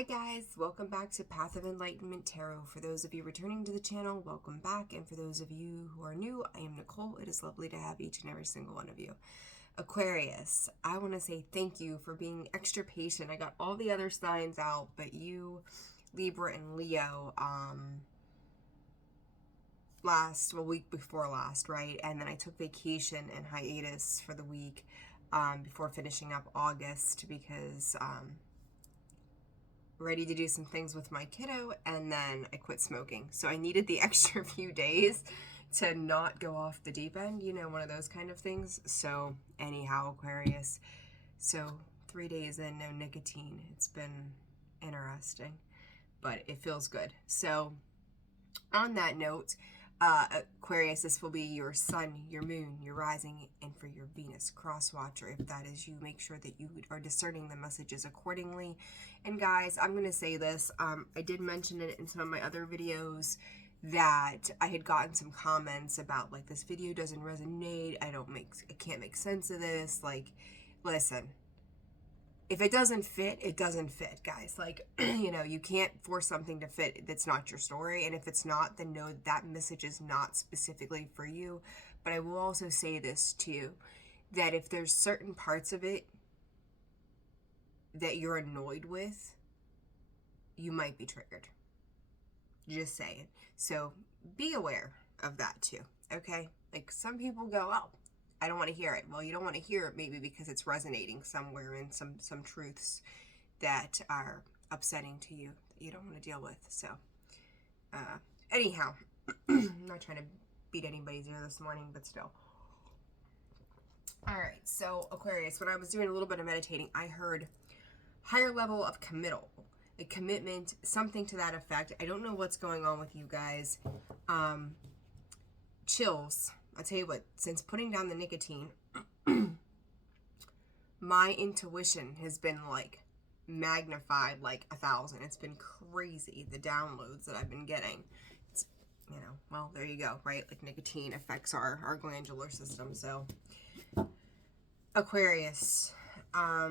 Hi guys, welcome back to Path of Enlightenment Tarot. For those of you returning to the channel, welcome back. And for those of you who are new, I am Nicole. It is lovely to have each and every single one of you. Aquarius, I want to say thank you for being extra patient. I got all the other signs out, but you, Libra and Leo, week before last, right? And then I took vacation and hiatus for the week before finishing up August because ready to do some things with my kiddo, and then I quit smoking. So I needed the extra few days to not go off the deep end, you know, one of those kind of things. So anyhow, Aquarius, so 3 days in, no nicotine. It's been interesting, but it feels good. So on that note, Aquarius, this will be your sun, your moon, your rising, and for your Venus cross watcher. If that is you, make sure that you are discerning the messages accordingly. And guys, I'm going to say this. I did mention it in some of my other videos that I had gotten some comments about, like, this video doesn't resonate. I can't make sense of this. Like, listen. If it doesn't fit, it doesn't fit, guys. Like, you know, you can't force something to fit that's not your story. And if it's not, then know that message is not specifically for you. But I will also say this too, that if there's certain parts of it that you're annoyed with, you might be triggered. Just saying. So be aware of that too, okay? Like, some people go, oh, I don't want to hear it. Well, you don't want to hear it maybe because it's resonating somewhere in some truths that are upsetting to you that you don't want to deal with. So anyhow, I'm not trying to beat anybody's ear this morning, but still. All right, so Aquarius, when I was doing a little bit of meditating, I heard higher level of committal, a commitment, something to that effect. I don't know what's going on with you guys. Chills. I'll tell you what, since putting down the nicotine, my intuition has been like magnified like 1,000. It's been crazy, the downloads that I've been getting. It's, you know, well, there you go, right? Like, nicotine affects our glandular system. So Aquarius, I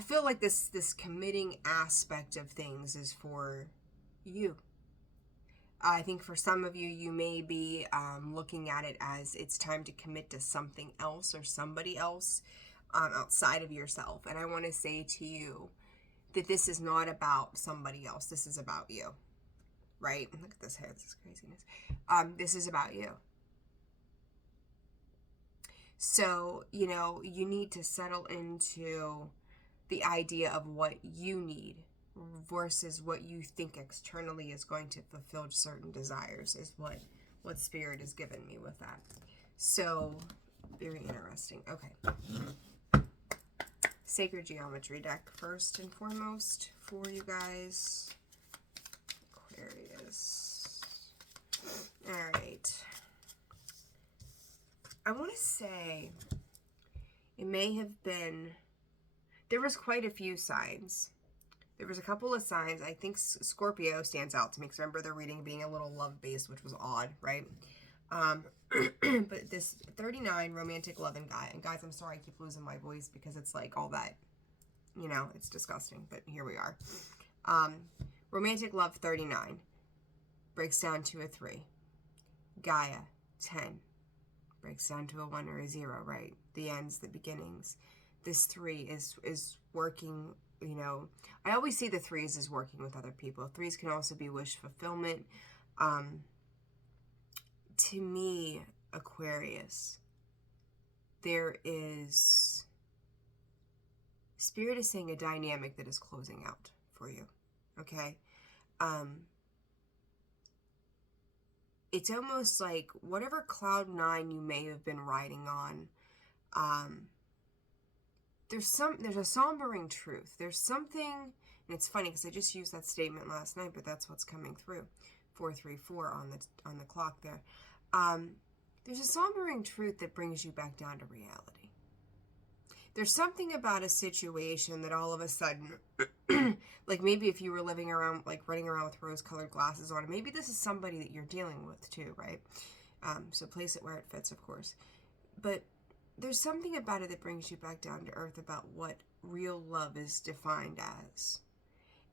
feel like this committing aspect of things is for you. I think for some of you, you may be looking at it as it's time to commit to something else or somebody else outside of yourself. And I want to say to you that this is not about somebody else. This is about you, right? Look at this hair. This is craziness. This is about you. So, you know, you need to settle into the idea of what you need versus what you think externally is going to fulfill certain desires, is what Spirit has given me with that. So, very interesting. Okay. Sacred Geometry deck first and foremost for you guys. Aquarius. All right. I want to say it may have been, there was quite a few signs. There was a couple of signs. I think Scorpio stands out to me because I remember the reading being a little love-based, which was odd, right? But this 39, romantic love and guy. And guys, I'm sorry I keep losing my voice because it's like all that, you know, it's disgusting. But here we are. Romantic love 39 breaks down to a 3. Gaia 10 breaks down to a 1 or a 0, right? The ends, the beginnings. This 3 is working. You know, I always see the 3s as working with other people. 3s can also be wish fulfillment. To me, Aquarius, there is, Spirit is saying a dynamic that is closing out for you, okay? It's almost like whatever cloud 9 you may have been riding on, there's a sombering truth. There's something, and it's funny because I just used that statement last night, but that's what's coming through. 434 on the clock there. There's a sombering truth that brings you back down to reality. There's something about a situation that all of a sudden, like maybe if you were living around, like running around with rose-colored glasses on, maybe this is somebody that you're dealing with too, right? So place it where it fits, of course. But there's something about it that brings you back down to earth about what real love is defined as.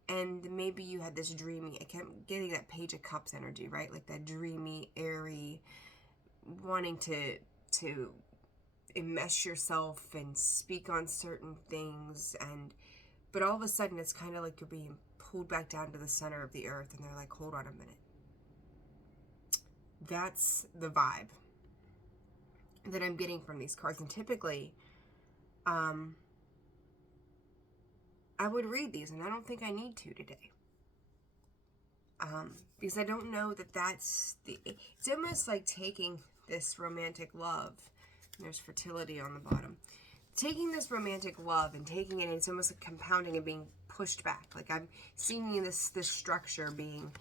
And maybe you had this dreamy, I kept getting that Page of Cups energy, right? Like that dreamy, airy, wanting to enmesh yourself and speak on certain things, but all of a sudden it's kind of like you're being pulled back down to the center of the earth, and they're like, hold on a minute. That's the vibe that I'm getting from these cards. And typically, I would read these, and I don't think I need to today. Because I don't know that that's it's almost like taking this romantic love, and there's fertility on the bottom, taking this romantic love and taking it, and it's almost like compounding and being pushed back. Like I'm seeing this structure being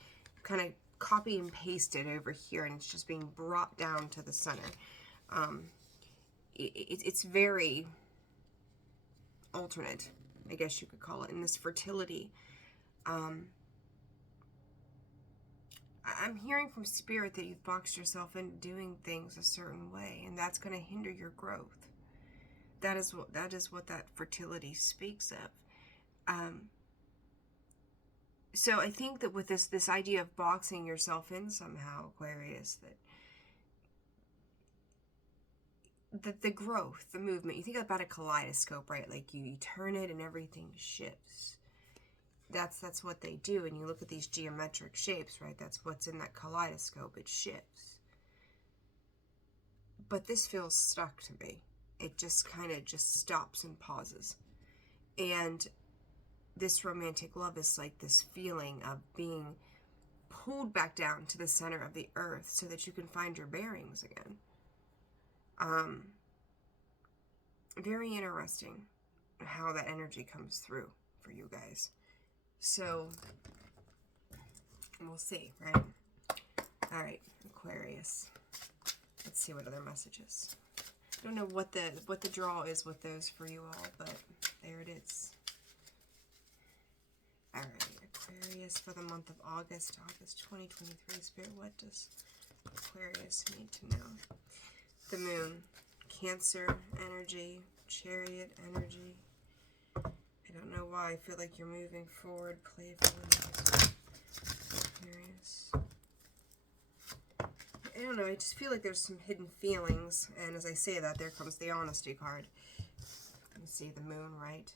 kind of copy and pasted over here, and it's just being brought down to the center. It's very alternate, I guess you could call it, in this fertility. I'm hearing from Spirit that you've boxed yourself into doing things a certain way, and that's going to hinder your growth. That is what that fertility speaks of. So I think that with this idea of boxing yourself in somehow, Aquarius, that the growth, the movement, you think about a kaleidoscope, right? Like you turn it and everything shifts. That's what they do. And you look at these geometric shapes, right? That's what's in that kaleidoscope. It shifts. But this feels stuck to me. It just kind of just stops and pauses. And this romantic love is like this feeling of being pulled back down to the center of the earth so that you can find your bearings again. Very interesting how that energy comes through for you guys. So we'll see, right? All right, Aquarius. Let's see what other messages. I don't know what the draw is with those for you all, but there it is. All right, Aquarius for the month of August 2023. Spirit, what does Aquarius need to know? The moon, Cancer energy, Chariot energy. I don't know why I feel like you're moving forward playfully. Aquarius. I don't know, I just feel like there's some hidden feelings, and as I say that, there comes the honesty card. You see the moon, right?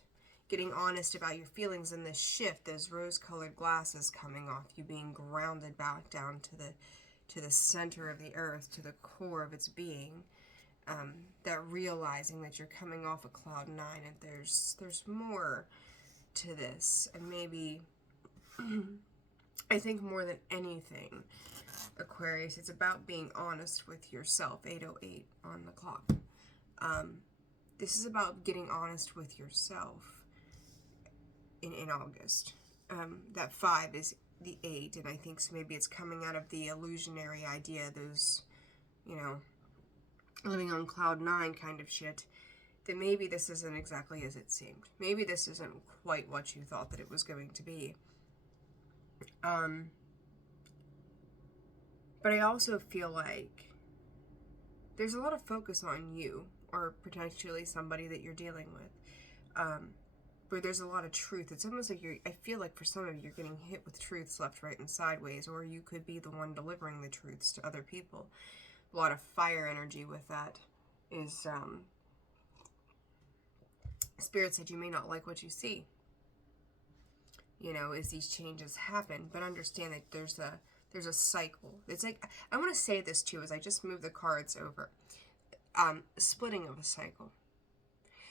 Getting honest about your feelings in this shift, those rose-colored glasses coming off, you being grounded back down to the center of the earth, to the core of its being. That realizing that you're coming off of cloud 9, and there's more to this, and maybe I think more than anything, Aquarius, it's about being honest with yourself. 8:08 on the clock. This is about getting honest with yourself in August. That 5 is the 8, and I think so maybe it's coming out of the illusionary idea, those, you know, living on cloud 9 kind of shit, that maybe this isn't exactly as it seemed. Maybe this isn't quite what you thought that it was going to be. But I also feel like there's a lot of focus on you, or potentially somebody that you're dealing with, where there's a lot of truth. It's almost like I feel like for some of you, you're getting hit with truths left, right, and sideways, or you could be the one delivering the truths to other people. A lot of fire energy with that is, Spirit said you may not like what you see, you know, as these changes happen, but understand that there's a cycle. It's like, I want to say this too, as I just move the cards over, splitting of a cycle.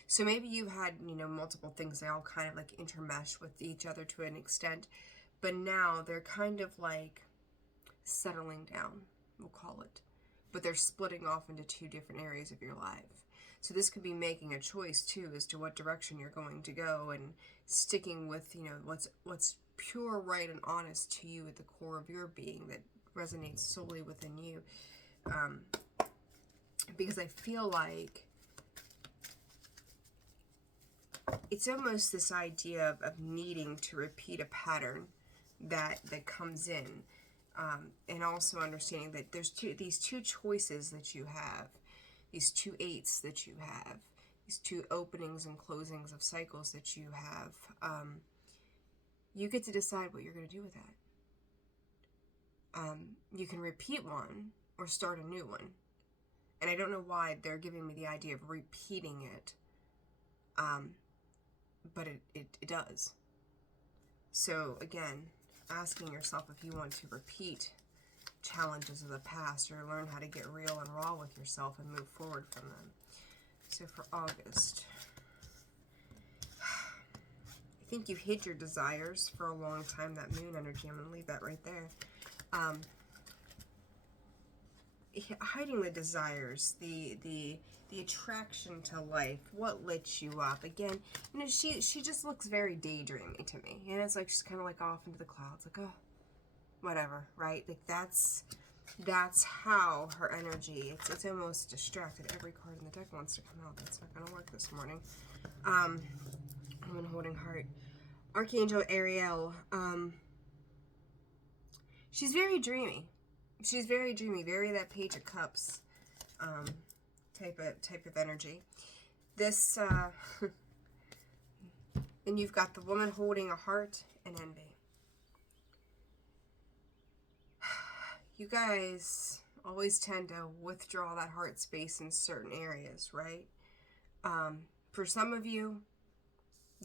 So maybe you had, you know, multiple things, they all kind of like intermesh with each other to an extent, but now they're kind of like settling down, we'll call it. But they're splitting off into 2 different areas of your life. So this could be making a choice too as to what direction you're going to go, and sticking with, you know, what's pure, right, and honest to you at the core of your being, that resonates solely within you. Because I feel like it's almost this idea of needing to repeat a pattern that comes in. And also understanding that there's these two choices that you have. these 2 8s that you have, these 2 openings and closings of cycles that you have, you get to decide what you're going to do with that. You can repeat one or start a new one. And I don't know why they're giving me the idea of repeating it, but it does. So again, asking yourself if you want to repeat challenges of the past or learn how to get real and raw with yourself and move forward from them. So for August, I think you've hid your desires for a long time, that moon energy. I'm going to leave that right there. Hiding the desires, the attraction to life, what lit you up. Again, you know, she just looks very daydreamy to me. You know, it's like she's kind of like off into the clouds, like, oh, whatever, right? Like that's how her energy, it's almost distracted. Every card in the deck wants to come out. That's not going to work this morning. Woman holding heart. Archangel Ariel. She's very dreamy. She's very dreamy, very that Page of Cups type of energy. This, and you've got the woman holding a heart and envy. You guys always tend to withdraw that heart space in certain areas, right? For some of you,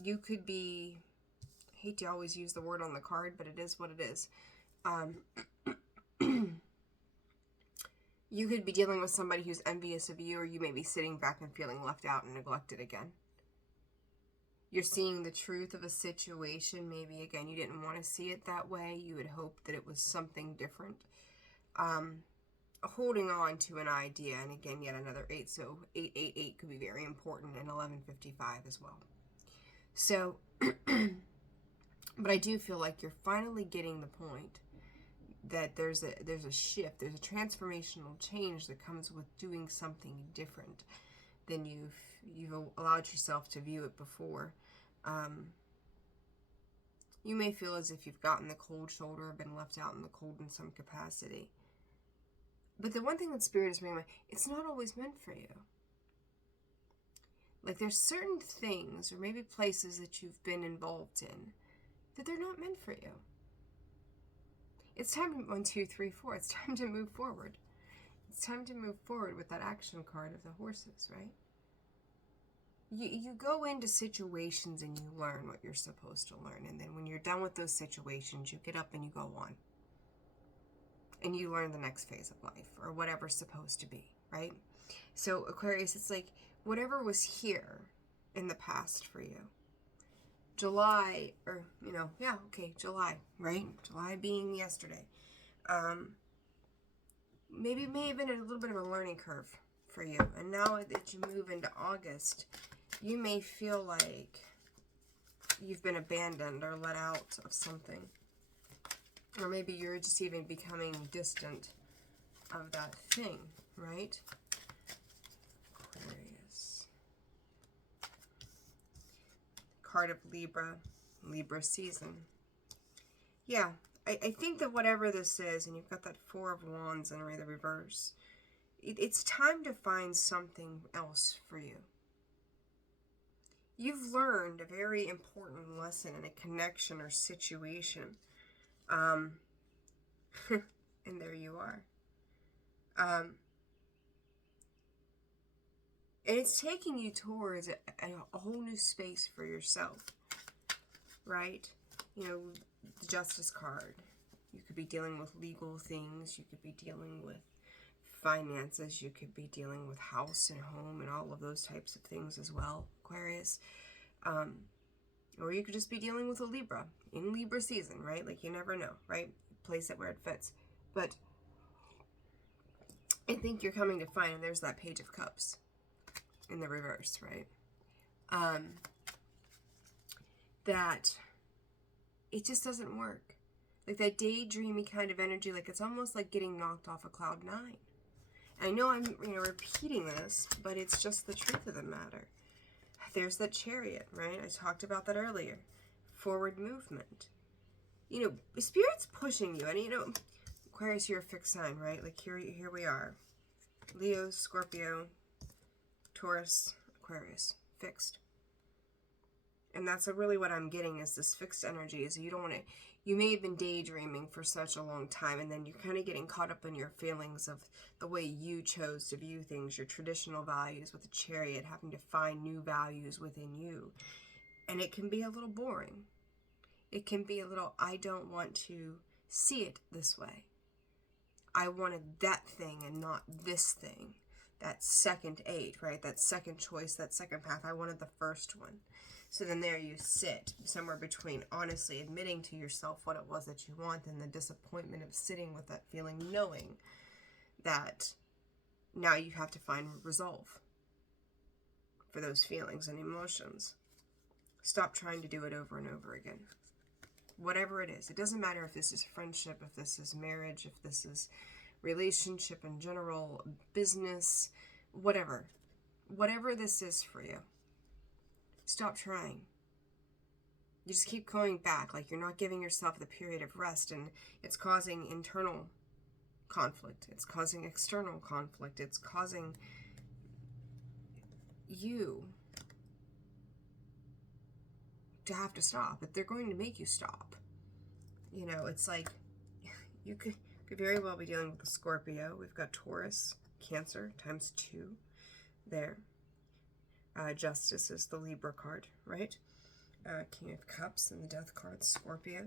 you could be, I hate to always use the word on the card, but it is what it is. You could be dealing with somebody who's envious of you, or you may be sitting back and feeling left out and neglected again. You're seeing the truth of a situation. Maybe, again, you didn't want to see it that way. You had hoped that it was something different. Holding on to an idea, and again, yet another 8, so 888 could be very important, and 1155 as well. So, but I do feel like you're finally getting the point that there's a shift, there's a transformational change that comes with doing something different than you've allowed yourself to view it before. You may feel as if you've gotten the cold shoulder or been left out in the cold in some capacity. But the one thing that Spirit is bringing, it's not always meant for you. Like there's certain things or maybe places that you've been involved in that they're not meant for you. It's time to, 1, 2, 3, 4. It's time to move forward. It's time to move forward with that action card of the horses, right? You go into situations and you learn what you're supposed to learn. And then when you're done with those situations, you get up and you go on. And you learn the next phase of life or whatever's supposed to be, right? So Aquarius, it's like whatever was here in the past for you. July, or, you know, yeah, okay, July, right? July being yesterday. Maybe it may have been a little bit of a learning curve for you. And now that you move into August, you may feel like you've been abandoned or let out of something. Or maybe you're just even becoming distant of that thing, right? Aquarius. Card of Libra, Libra season. Yeah, I think that whatever this is, and you've got that 4 of Wands in the reverse, it's time to find something else for you. You've learned a very important lesson in a connection or situation. And there you are. And it's taking you towards a whole new space for yourself, right? You know, the Justice card. You could be dealing with legal things. You could be dealing with finances. You could be dealing with house and home and all of those types of things as well, Aquarius. Or you could just be dealing with a Libra in Libra season, right? Like you never know, right? Place it where it fits. But I think you're coming to find, and there's that Page of Cups in the reverse, right? That it just doesn't work. Like that daydreamy kind of energy, like it's almost like getting knocked off of cloud 9. And I know I'm repeating this, but it's just the truth of the matter. There's that Chariot, right? I talked about that earlier. Forward movement. You know, Spirit's pushing you. And, you know, Aquarius, you're a fixed sign, right? Like, here we are. Leo, Scorpio, Taurus, Aquarius, fixed. And that's really what I'm getting, is this fixed energy. Is you don't want to, you may have been daydreaming for such a long time, and then you're kind of getting caught up in your feelings of the way you chose to view things, your traditional values with the Chariot, having to find new values within you. And it can be a little boring. It can be a little, I don't want to see it this way. I wanted that thing and not this thing. That second 8, right? That second choice, that second path. I wanted the first one. So then there you sit, somewhere between honestly admitting to yourself what it was that you want and the disappointment of sitting with that feeling, knowing that now you have to find resolve for those feelings and emotions. Stop trying to do it over and over again. Whatever it is. It doesn't matter if this is friendship, if this is marriage, if this is relationship in general, business, whatever. Whatever this is for you. Stop trying. You just keep going back, like you're not giving yourself the period of rest, and it's causing internal conflict. It's causing external conflict. It's causing you to have to stop. But they're going to make you stop. You know, it's like you could very well be dealing with a Scorpio. We've got Taurus, Cancer, times 2 there. Justice is the Libra card, right? King of Cups and the Death card, Scorpio.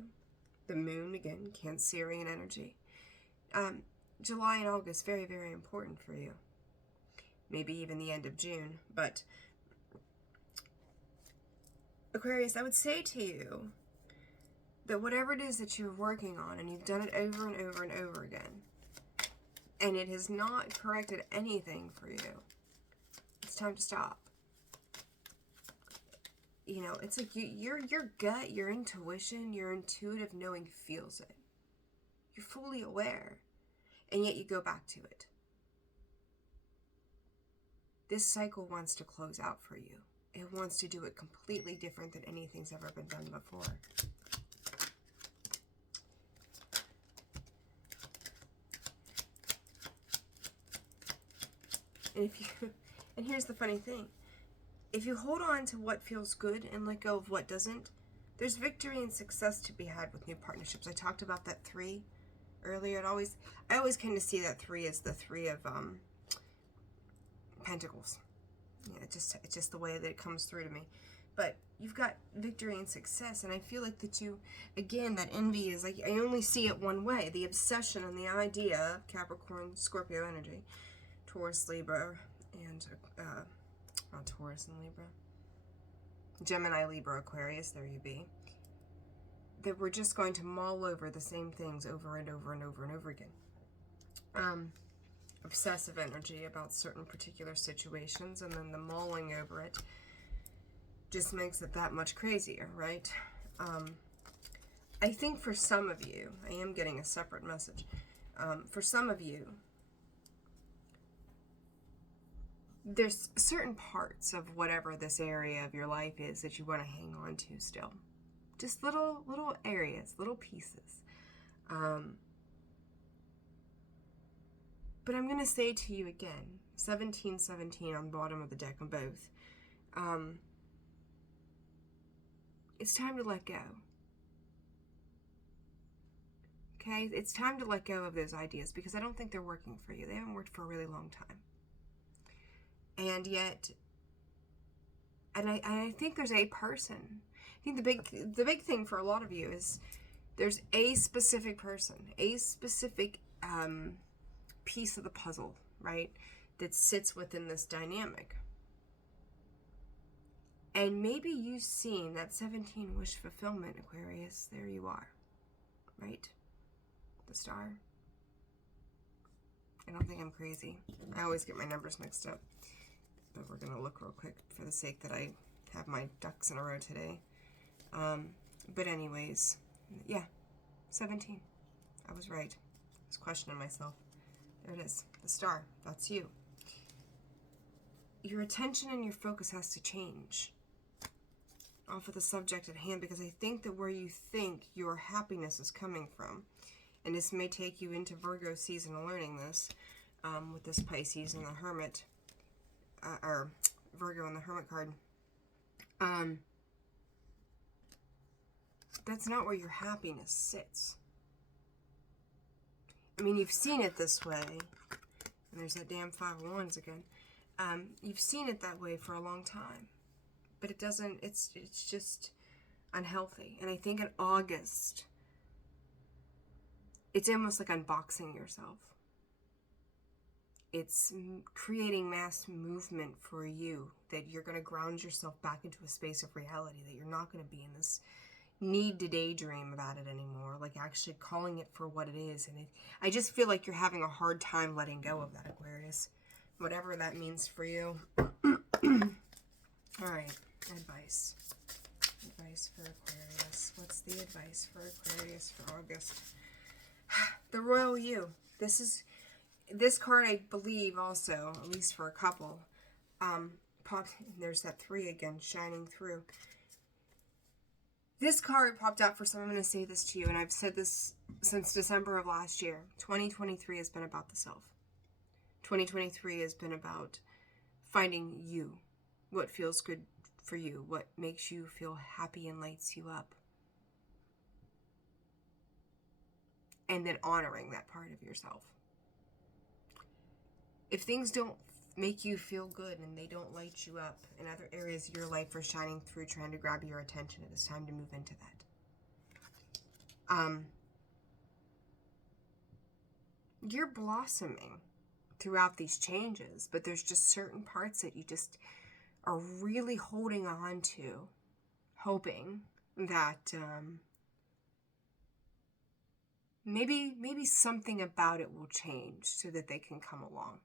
The Moon, again, Cancerian energy. July and August, very, very important for you. Maybe even the end of June. But, Aquarius, I would say to you that whatever it is that you're working on, and you've done it over and over and over again, and it has not corrected anything for you, it's time to stop. You know, it's like your gut, your intuition, your intuitive knowing feels it. You're fully aware, and yet you go back to it. This cycle wants to close out for you. It wants to do it completely different than anything's ever been done before. And here's the funny thing. If you hold on to what feels good and let go of what doesn't, there's victory and success to be had with new partnerships. I talked about that 3 earlier. I always kind of see that 3 as the 3 of Pentacles. Yeah, it's just the way that it comes through to me. But you've got victory and success, and I feel like that you, again, that envy is like, I only see it one way. The obsession and the idea of Capricorn, Scorpio energy, Taurus, Libra, and not Taurus and Libra, Gemini, Libra, Aquarius, there you be, that we're just going to mull over the same things over and over and over and over again. Obsessive energy about certain particular situations, and then the mulling over it just makes it that much crazier, right? I think for some of you, I am getting a separate message. For some of you, there's certain parts of whatever this area of your life is that you want to hang on to still. Just little areas, little pieces. But I'm going to say to you again, 1717 on the bottom of the deck on both. It's time to let go. Okay? It's time to let go of those ideas, because I don't think they're working for you. They haven't worked for a really long time. And yet, and I think there's a person. I think the big thing for a lot of you is there's a specific person, a specific piece of the puzzle, right, that sits within this dynamic. And maybe you've seen that 17 wish fulfillment, Aquarius. There you are, right? The star. I don't think I'm crazy. I always get my numbers mixed up. But we're going to look real quick for the sake that I have my ducks in a row today. But anyways, yeah, 17. I was right. I was questioning myself. There it is. The star. That's you. Your attention and your focus has to change off of the subject at hand, because I think that where you think your happiness is coming from, and this may take you into Virgo season of learning this, with this Pisces and the Hermit, or Virgo in the Hermit card. That's not where your happiness sits. I mean, you've seen it this way. And there's that damn 5 of Wands again. You've seen it that way for a long time. But it doesn't, it's just unhealthy. And I think in August, it's almost like unboxing yourself. It's creating mass movement for you, that you're going to ground yourself back into a space of reality, that you're not going to be in this need to daydream about it anymore, like actually calling it for what it is. And I just feel like you're having a hard time letting go of that, Aquarius, whatever that means for you. All right, advice for Aquarius. What's the advice for Aquarius for August? The Royal You. This card, I believe, also, at least for a couple, popped. There's that 3 again shining through. This card popped out for some. I'm going to say this to you, and I've said this since December of last year. 2023 has been about the self. 2023 has been about finding you, what feels good for you, what makes you feel happy and lights you up. And then honoring that part of yourself. If things don't make you feel good and they don't light you up in other areas of your life are shining through, trying to grab your attention, it is time to move into that. You're blossoming throughout these changes, but there's just certain parts that you just are really holding on to, hoping that maybe something about it will change so that they can come along.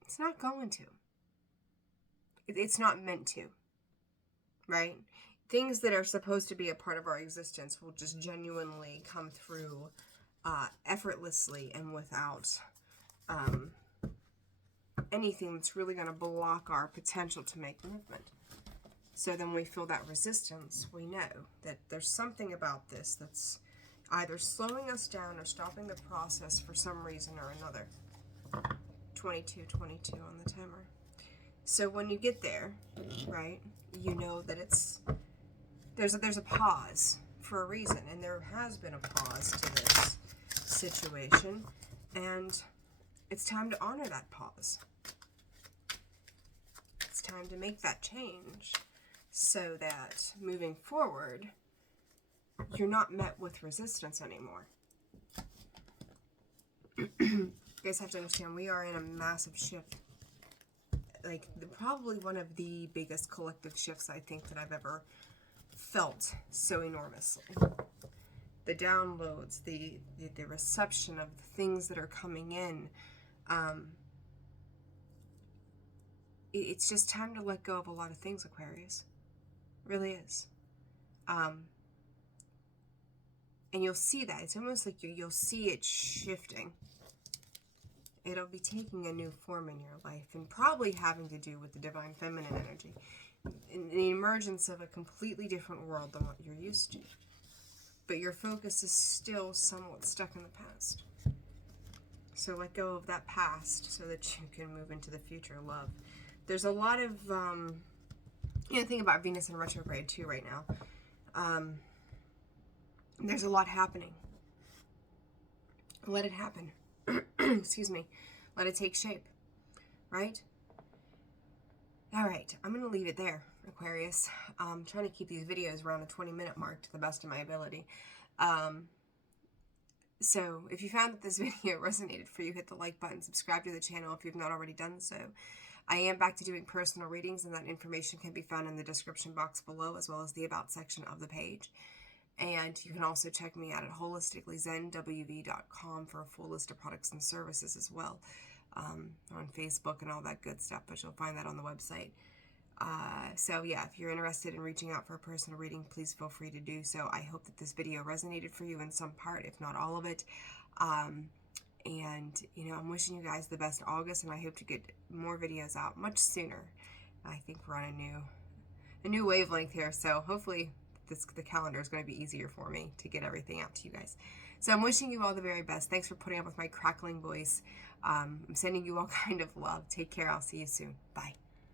It's not going to. It's not meant to, right? Things that are supposed to be a part of our existence will just genuinely come through effortlessly and without anything that's really going to block our potential to make movement. So then we feel that resistance. We know that there's something about this that's either slowing us down or stopping the process for some reason or another. 22 on the timer. So when you get there, right, you know that there's a pause for a reason, and there has been a pause to this situation, and it's time to honor that pause. It's time to make that change so that moving forward, you're not met with resistance anymore. You guys have to understand, we are in a massive shift. Like, probably one of the biggest collective shifts I think that I've ever felt so enormously. The downloads, the reception of the things that are coming in. It's just time to let go of a lot of things, Aquarius. It really is. And you'll see that. It's almost like you'll see it shifting. It'll be taking a new form in your life, and probably having to do with the divine feminine energy. In the emergence of a completely different world than what you're used to. But your focus is still somewhat stuck in the past. So let go of that past so that you can move into the future love. There's a lot of, think about Venus in retrograde too right now. There's a lot happening. Let it happen. Excuse me. Let it take shape. Right? All right. I'm going to leave it there, Aquarius. I'm trying to keep these videos around the 20-minute mark to the best of my ability. So if you found that this video resonated for you, hit the like button, subscribe to the channel if you've not already done so. I am back to doing personal readings, and that information can be found in the description box below, as well as the About section of the page. And you can also check me out at holisticallyzenwv.com for a full list of products and services as well, on Facebook and all that good stuff, but you'll find that on the website. So yeah, if you're interested in reaching out for a personal reading, please feel free to do so. I hope that this video resonated for you in some part, if not all of it. And, I'm wishing you guys the best August, and I hope to get more videos out much sooner. I think we're on a new wavelength here, so hopefully the calendar is going to be easier for me to get everything out to you guys. So I'm wishing you all the very best. Thanks for putting up with my crackling voice. I'm sending you all kind of love. Take care. I'll see you soon. Bye.